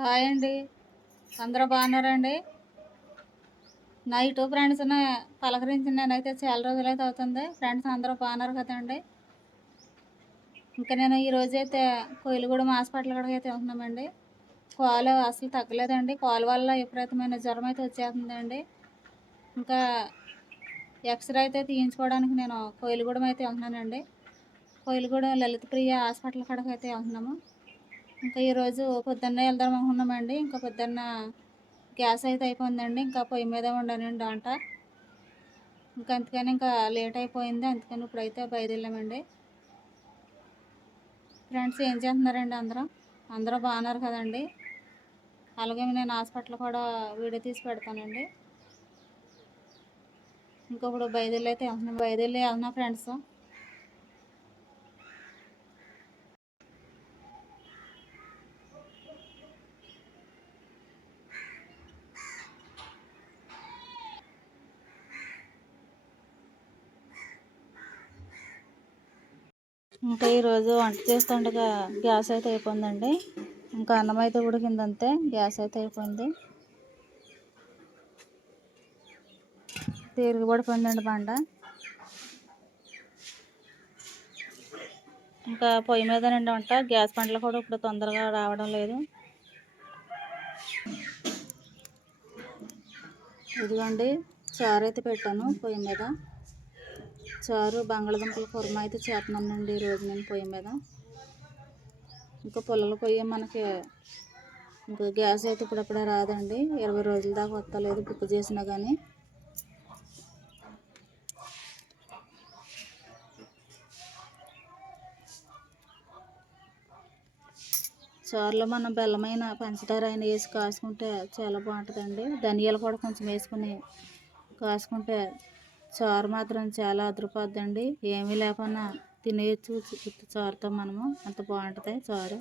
Hi అండి. అందరూ బాగున్నారండి? నా యూట్యూబ్ ఫ్రెండ్స్ని పలకరించి నేనైతే చాలా రోజులైతే అవుతుంది. ఫ్రెండ్స్ అందరూ బాగున్నారు కదండి. ఇంకా నేను ఈరోజైతే కోయిలగూడెం హాస్పిటల్ కాడికి అయితే వెళ్తున్నామండి. కాలు అసలు తగ్గలేదండి. కాలు వల్ల విపరీతమైన జ్వరం అయితే వచ్చేస్తుందండి. ఇంకా ఎక్స్రే అయితే తీయించుకోవడానికి నేను కోయిలగూడెం అయితే వెళ్తున్నానండి. కోయిలగూడెం లలితప్రియ హాస్పిటల్ కాడికి అయితే వెళ్తున్నాము. ఇంకా ఈరోజు పొద్దున్నే వెళ్దాం అనుకున్నామండి. ఇంకా పొద్దున్న గ్యాస్ అయితే అయిపోయిందండి. ఇంకా పొయ్యి మీదే వండానండి వంట. ఇంకా అందుకని ఇంకా లేట్ అయిపోయింది. అందుకని ఇప్పుడైతే బయలుదేరామండి. ఫ్రెండ్స్ ఏం చేస్తున్నారండి అందరూ బాగున్నారు కదండి. అలాగే నేను హాస్పిటల్ కూడా వీడియో తీసి పెడతానండి. ఇంకొకడు బయలుదేరి వెళ్తున్నా ఫ్రెండ్స్. ఇంకా ఈరోజు వంట చేస్తుండగా గ్యాస్ అయితే అయిపోయిందండి. ఇంకా అన్నం అయితే ఉడికిందంతే, గ్యాస్ అయితే అయిపోయింది. తిరగబడిపోయిందండి బండ. ఇంకా పొయ్యి మీదనండి వంట. గ్యాస్ బండ్లు కూడా ఇప్పుడు తొందరగా రావడం లేదు. ఇదిగోండి చారు అయితే పెట్టాను పొయ్యి మీద. చారు బంగాళదుంపల కుర్మా అయితే చేస్తున్నానండి ఈరోజు నేను పొయ్యి మీద. ఇంకా పుల్లల పొయ్యి మనకి ఇంకా గ్యాస్ అయితే ఇప్పుడప్పుడే రాదండి. 20 రోజుల దాకా వస్తలేదు బుక్ చేసినా కానీ. చారులో మనం బెల్లమైన పంచదార అయినా వేసి కాసుకుంటే చాలా బాగుంటుందండి. ధనియాలు కూడా కొంచెం వేసుకుని కాసుకుంటే చారు మాత్రం చాలా అదిరిపోద్దండి. ఏమీ లేకుండా తినేయచ్చు చారుతో మనము. అంత బాగుంటుంది చారు.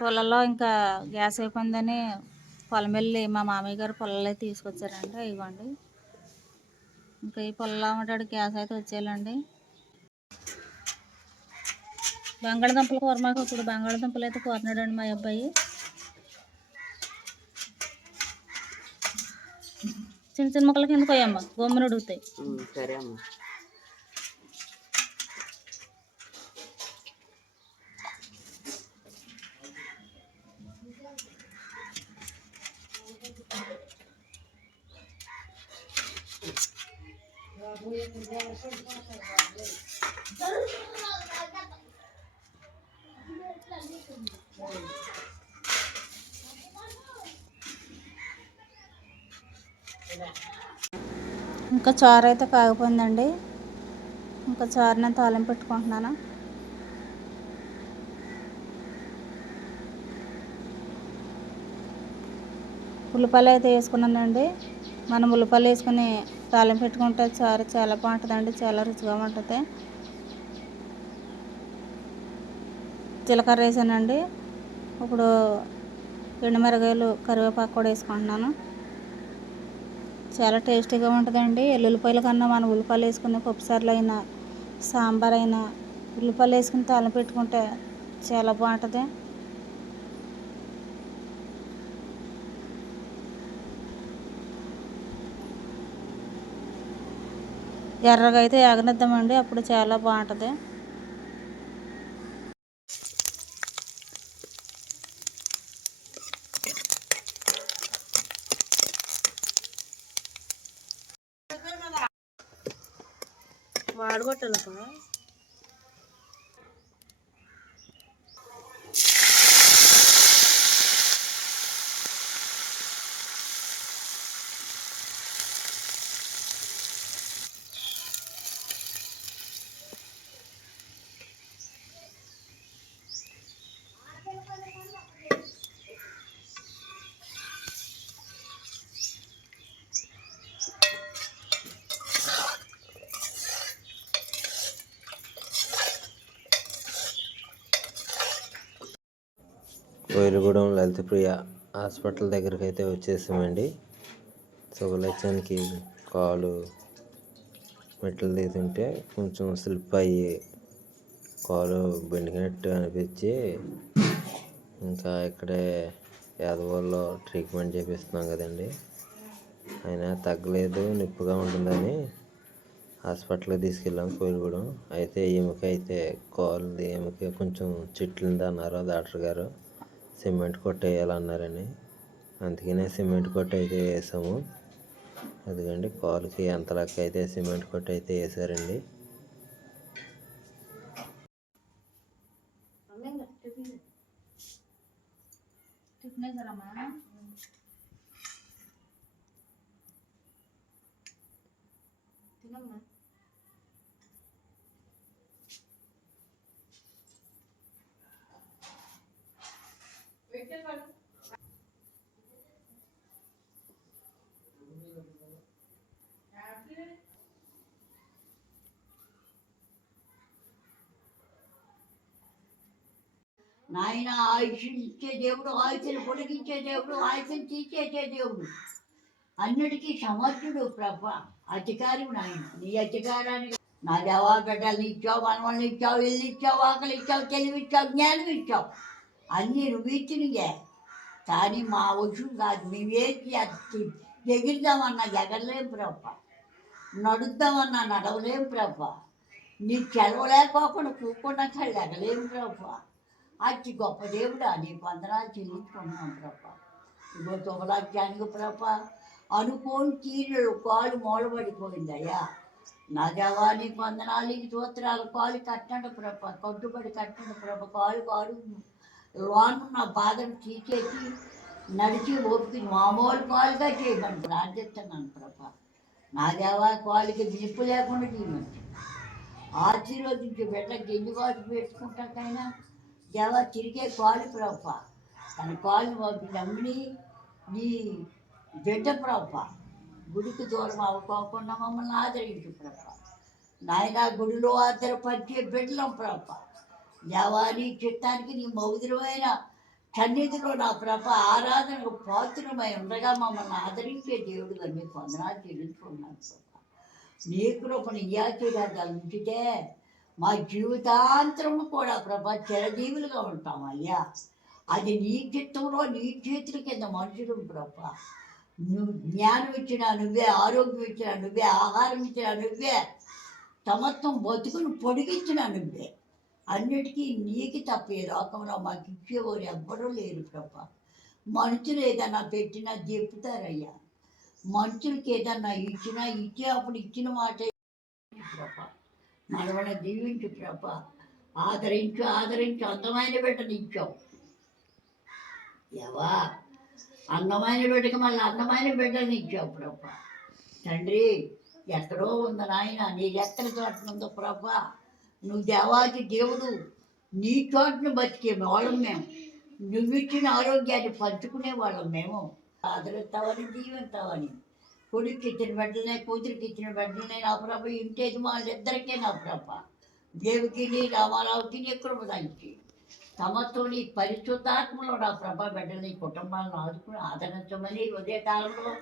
పొలంలో ఇంకా గ్యాస్ అయిపోయిందని పొలం వెళ్ళి మా మామయ్య గారు పొలాలు అయితే తీసుకొచ్చారండి. ఇవ్వండి ఇంకా ఈ పొలంలో ఉంటాడు గ్యాస్ అయితే వచ్చేయాలండి. బంగాళదుంపల కూరమాకు ఇప్పుడు బంగాళదుంపలు అయితే కోతున్నాడండి మా అబ్బాయి. చిన్న చిన్న ముక్కలకి ఎందుకు పోయమ్మా, గొమ్మలు ఉడుగుతాయి. సరే అమ్మా. ఇంకా చారు అయితే కాగిపోయిందండి. ఇంకా చారు నేను తాలింపు పెట్టుకుంటున్నాను. ఉల్లిపాయలు అయితే వేసుకున్నానండి. మనం ఉల్లిపాయలు వేసుకుని తాలింపు పెట్టుకుంటే చారు చాలా బాగుంటుందండి. చాలా రుచిగా ఉంటుంది. జీలకర్ర వేసానండి. ఇప్పుడు ఎండుమిరగాయలు కరివేపాకు కూడా వేసుకుంటున్నాను. చాలా టేస్టీగా ఉంటుందండి. ఎల్లుల్లిపాయల కన్నా మనం ఉల్లిపాయలు వేసుకుని పప్పుసారులు అయినా సాంబార్ అయినా ఉల్లిపాయలు వేసుకుని తాలింపు పెట్టుకుంటే చాలా బాగుంటుంది. ఎర్రగా అయితే ఆగనిద్దామండి, అప్పుడు చాలా బాగుంటుంది. వాడుకొట్టాలప్ప. కోయిలగూడెం లలితప్రియ హాస్పిటల్ దగ్గరికి అయితే వచ్చేసామండి. శుభలక్ష్యానికి కాలు మెట్లు దిగుతుంటే కొంచెం స్లిప్ అయ్యి కాలు బెండినట్టు అనిపించి ఇంకా ఇక్కడే యాదవాళ్ళలో ట్రీట్మెంట్ చేపిస్తున్నాం కదండి. అయినా తగ్గలేదు, నొప్పిగా ఉంటుందని హాస్పిటల్కి తీసుకెళ్ళాం కోయిలగూడెం. అయితే ఈమెకైతే కాలు ఈమెకి కొంచెం చిట్లింది అన్నారు డాక్టర్ గారు. సిమెంట్ కొట్టేయాలన్నారని, అందుకనే సిమెంట్ కొట్టు అయితే వేసాము. అదిగండి కాలుకి ఎంతలక్క అయితే సిమెంట్ కొట్టు అయితే వేసారండి. నాయన ఆయుష్ని ఇచ్చే దేవుడు, ఆయుష్ని పొడిగించే దేవుడు, ఆయుష్ని తీసేసే దేవుడు, అన్నిటికీ సమర్థుడు ప్రభా. అధికారి నాయన, నీ అధికారానికి నా దేవా బిడ్డలు ఇచ్చావు, మనవల్ని ఇచ్చావు, ఇల్లు ఇచ్చావు, ఆకలి ఇచ్చావు, తెలివి ఇచ్చావు, జ్ఞానం ఇచ్చావు. అన్నీ నువ్వు ఇచ్చినయే. కానీ మా వశం కాదు. మేమేసి ఎగిరిద్దామన్నా ఎగరలేం ప్రభా, నడుద్దామన్నా నడవలేం ప్రభా. నీ చెలవలేకోకుండా కూకుండా ఎగలేం ప్రభా. అతి గొప్ప దేవుడా, నీ వందనాలు చెల్లించుకుంటున్నాం ప్రభా. ఇగో శుభలాక్యానికి ప్రభా, అనుకోని తీరులు కాలు మూలబడిపోయిందయ్యా. నా దేవా నీకు వందనాలు, స్తోత్రాలు. కాలు కట్టండి ప్రభా, కట్టుబడి కట్టండి ప్రభా. కాలు లోనున్న బాధను తీసేసి నడిచి ఓపిక మామూలు కాలుగా చేయమని ప్రార్థిస్తున్నాను ప్రభా. నా దేవా కాలుకి నిప్పు లేకుండా చేయమని ఆశీర్వదించి బిడ్డకి ఎన్ని కాసు పెట్టుకుంటాకైనా దేవా తిరిగే కాలు ప్రభా. తన కాలు నమ్మిని నీ బిడ్డ ప్రభా, గుడికి దూరం అవ్వకోకుండా మమ్మల్ని ఆదరించు ప్రభా. నాయన గుడిలో ఆదరపరిచే బిడ్డలం ప్రభా. దేవా నీ చిత్తానికి నీ మౌదిరమైన సన్నిధిలో నా ప్రభ ఆరాధనకు పాత్రమై ఉండగా మమ్మల్ని ఆదరించే దేవుడుగా నీకు వందనాలు చెల్లించుకున్నాను ప్రభా. నీ కృపను ఇయాచీరాగాలు ఉంచితే మా జీవితాంతరము కూడా ప్రభా చిరజీవులుగా ఉంటాం అయ్యా. అది నీ చిత్తంలో నీ చేతుల కింద మనుషులు ప్రభా. నువ్వు జ్ఞానం ఇచ్చినా నువ్వే, ఆరోగ్యం ఇచ్చినా నువ్వే, ఆహారం ఇచ్చినా నువ్వే, సమత్వం బతుకును పొడిగించినా నువ్వే. అన్నిటికీ నీకు తప్ప ఈ లోకంలో మాకు ఇచ్చేవారు ఎవ్వరూ లేరు ప్రభా. మనుషులు ఏదన్నా పెట్టినా చెప్తారయ్యా. మనుషులకి ఏదన్నా ఇచ్చినా అప్పుడు ఇచ్చిన మాట ప్రభా. మనవన దీవించు ప్రభా. ఆదరించు అందమైన బిడ్డని ఇచ్చావు ఎవా. అందమైన బిడ్డకి మళ్ళీ అందమైన బిడ్డని ఇచ్చావు ప్రభా. తండ్రి ఎక్కడో ఉంది నాయన, నీకు ఎక్కడ చోటనుందో ప్రభా. నువ్వు దేవాది దేవుడు, నీ చోటును బతికే వాళ్ళం మేము. నువ్విచ్చిన ఆరోగ్యాన్ని పంచుకునే వాళ్ళం మేము. ఆదరిస్తావని దీవిస్తావని కొడుకు ఇచ్చిన బిడ్డలనే, కూతురికి ఇచ్చిన బిడ్డలనే నా ప్రభ, ఇంటి యజమానులిద్దరికీ నా ప్రభ, దేవికి రామారావుకి నీ కృప దానికి తమతో నీ పరిశుద్ధాత్మలో నా ప్రభ బిడ్డని కుటుంబాలను ఆదుకుని ఆదరించమని ఉదయకాలంలో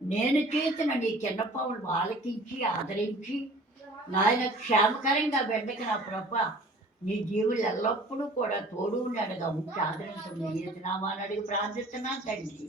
నేను చేసిన నీ చిన్నపావులు ఆలకించి ఆదరించి నాయన క్షేమకరంగా బిడ్డకి నా ప్రభ నీ జీవులు ఎల్లప్పుడూ కూడా తోడు ఉండగా ఉంచి ఆదరించమని నామాన్ని అడిగి ప్రార్థిస్తున్నాను తండ్రి.